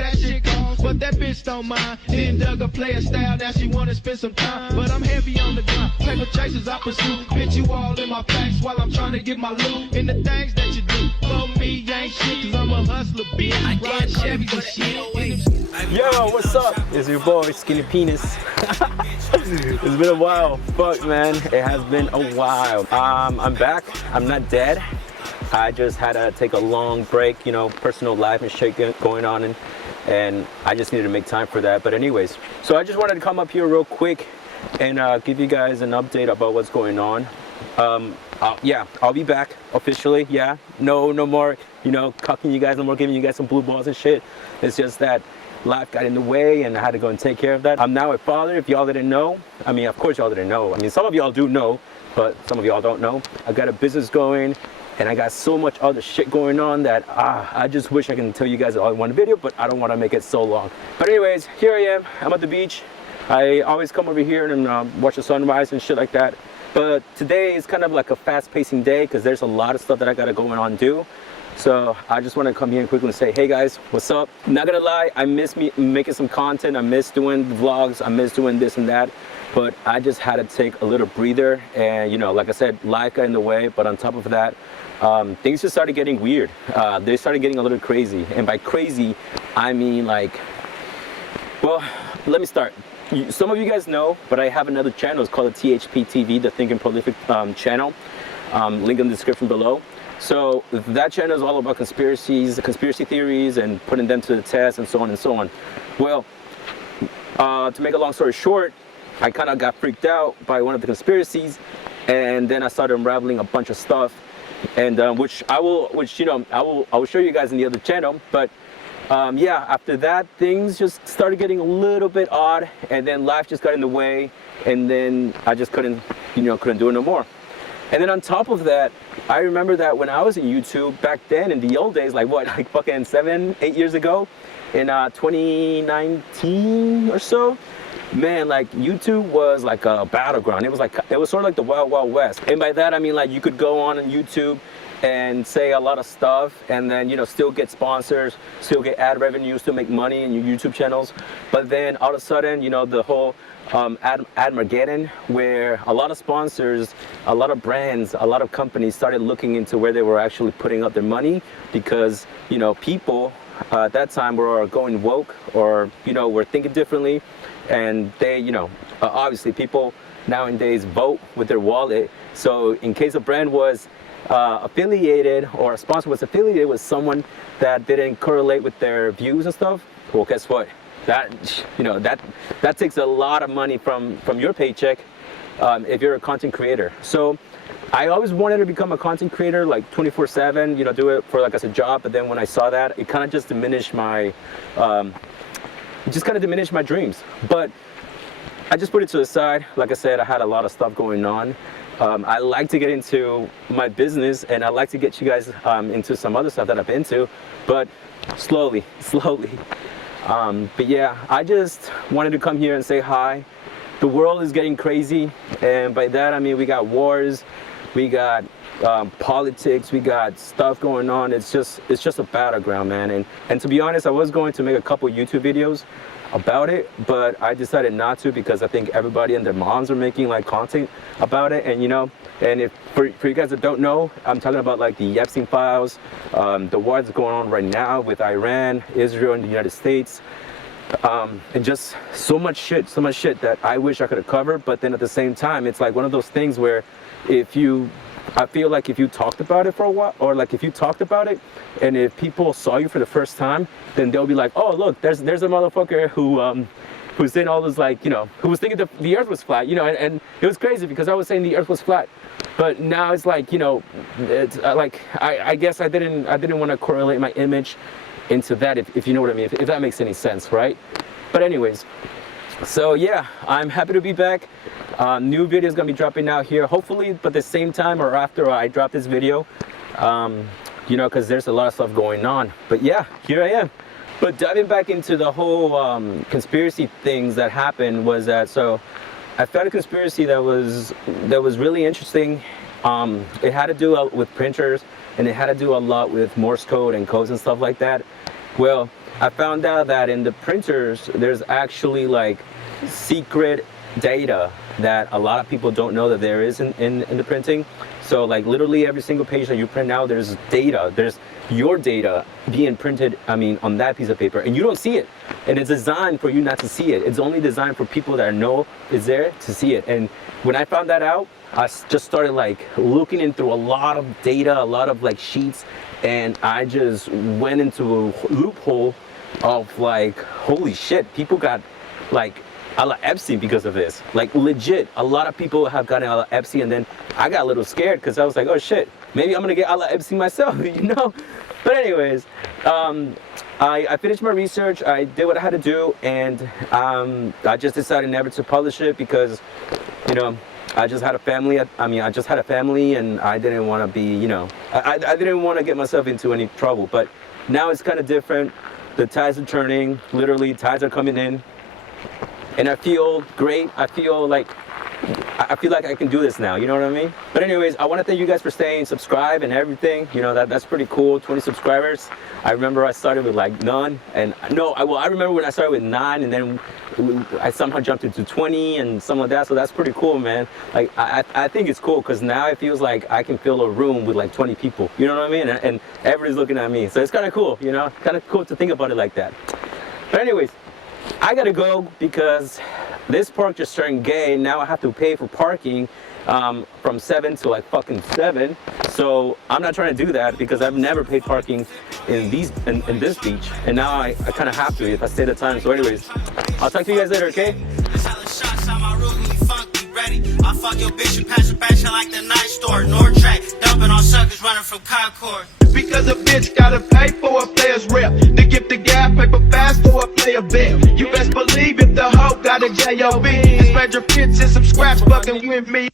that shit cost, but that bitch don't mind. Then dug a player style, now she wanna spend some time. But I'm heavy on the grind, paper chases I pursue. Bitch, you all in my face while I'm trying to get my loot. And the things that you do for me ain't shit, cause I'm a hustler, bitch. Ride Chevys and shit. Yo, what's up? It's your boy, Skinny Penis. It's been a while. Fuck, man. It has been a while. I'm back. I'm not dead. I just had to take a long break, you know, personal life and shit going on, and I just needed to make time for that. But anyways, so I just wanted to come up here real quick and give you guys an update about what's going on. Yeah, I'll be back officially. Yeah, no more, you know, cucking you guys, no more giving you guys some blue balls and shit. It's just that life got in the way and I had to go and take care of that. I'm now a father, if y'all didn't know. I mean, of course y'all didn't know. I mean, some of y'all do know, but some of y'all don't know. I got a business going and I got so much other shit going on that I just wish I can tell you guys all in one video, but I don't want to make it so long. But anyways, here I am. I'm at the beach. I always come over here and watch the sunrise and shit like that. But today is kind of like a fast-pacing day because there's a lot of stuff that I got to go on and do. So I just want to come here and quickly say, hey guys, what's up? Not gonna lie, I miss making some content. I miss doing vlogs. I miss doing this and that. But I just had to take a little breather. And you know, like I said, life got in the way. But on top of that, things just started getting weird. They started getting a little crazy. And by crazy, I mean like, well, let me start. Some of you guys know, but I have another channel. It's called the THP TV, the Think and Prolific channel. Link in the description below. So that channel is all about conspiracies, conspiracy theories, and putting them to the test, and so on and so on. Well, to make a long story short, I kind of got freaked out by one of the conspiracies, and then I started unraveling a bunch of stuff, and which I will show you guys in the other channel. But yeah, after that, things just started getting a little bit odd, and then life just got in the way, and then I just couldn't do it no more. And then on top of that, I remember that when I was in YouTube back then in the old days, like what, like fucking 7-8 years ago, in 2019 or so, man, like YouTube was like a battleground. It was sort of like the Wild Wild West. And by that I mean like you could go on YouTube and say a lot of stuff and then still get sponsors, still get ad revenue, still make money in your YouTube channels. But then all of a sudden, the whole Admageddon, where a lot of sponsors, a lot of brands, a lot of companies started looking into where they were actually putting up their money, because people at that time were going woke, or were thinking differently, and they obviously people nowadays vote with their wallet. So in case a brand was affiliated, or a sponsor was affiliated with someone that didn't correlate with their views and stuff, well, guess what? That that takes a lot of money from your paycheck if you're a content creator. So I always wanted to become a content creator, like 24/7, do it for like as a job. But then when I saw that, it kind of just diminished my dreams. But I just put it to the side. Like I said, I had a lot of stuff going on. I like to get into my business, and I like to get you guys into some other stuff that I've been into, but slowly. But yeah, I just wanted to come here and say hi. The world is getting crazy, and by that I mean we got wars, we got politics, we got stuff going on. It's just a battleground, man. And to be honest, I was going to make a couple YouTube videos about it, but I decided not to, because I think everybody and their moms are making like content about it. And and if for you guys that don't know, I'm talking about like the Epstein files, the war that's going on right now with Iran, Israel, and the United States, and just so much shit that I wish I could have covered. But then at the same time, it's like one of those things where I feel like if you talked about it for a while, or like if you talked about it, and if people saw you for the first time, then they'll be like, oh look, there's a motherfucker who's saying all this, like, who was thinking the earth was flat, and it was crazy because I was saying the earth was flat. But now it's like, it's like I guess I didn't want to correlate my image into that, if you know what I mean, if that makes any sense, right? But anyways, so yeah, I'm happy to be back. New video is gonna be dropping out here, hopefully, but the same time or after I drop this video, because there's a lot of stuff going on. But yeah, here I am. But diving back into the whole conspiracy things that happened, was that, so I found a conspiracy that was really interesting. It had to do with printers, and it had to do a lot with Morse code and codes and stuff like that. Well, I found out that in the printers, there's actually like secret data that a lot of people don't know that there is in the printing. So like literally every single page that you print now, there's data, there's your data being printed, I mean, on that piece of paper, and you don't see it. And it's designed for you not to see it. It's only designed for people that know it's there to see it. And when I found that out, I just started like looking in through a lot of data, a lot of like sheets, and I just went into a loophole of like, holy shit, people got like a la Epstein because of this. Like legit, a lot of people have gotten a la Epstein, and then I got a little scared because I was like, oh shit, maybe I'm gonna get a la Epstein myself, you know? But anyways, I finished my research, I did what I had to do, and I just decided never to publish it because, you know, I just had a family. I just had a family, and I didn't want to be, you know, I didn't want to get myself into any trouble. But now it's kind of different. The tides are turning, literally, tides are coming in. And I feel great. I feel like I can do this now, you know what I mean? But anyways, I want to thank you guys for staying, subscribe and everything. You know, that's pretty cool, 20 subscribers. I remember I started with like none, and no, I remember when I started with 9, and then I somehow jumped into 20 and some of that, so that's pretty cool, man. Like, I think it's cool, because now it feels like I can fill a room with like 20 people, you know what I mean? And everybody's looking at me, so it's kind of cool, you know? Kind of cool to think about it like that. But anyways, I gotta go because this park just turned gay. Now I have to pay for parking from 7 to like fucking 7. So I'm not trying to do that because I've never paid parking in this beach, and now I kind of have to if I stay the time. So anyways, I'll talk to you guys later, okay? I fuck your bitch and pass it back like the night store. North track, dumping on suckers running from Concord. Because a bitch gotta pay for a player's rep. To get the gas paper fast for a player bet. You best believe if the hoe got a J.O.B. Spread your pits and some scraps fucking with me.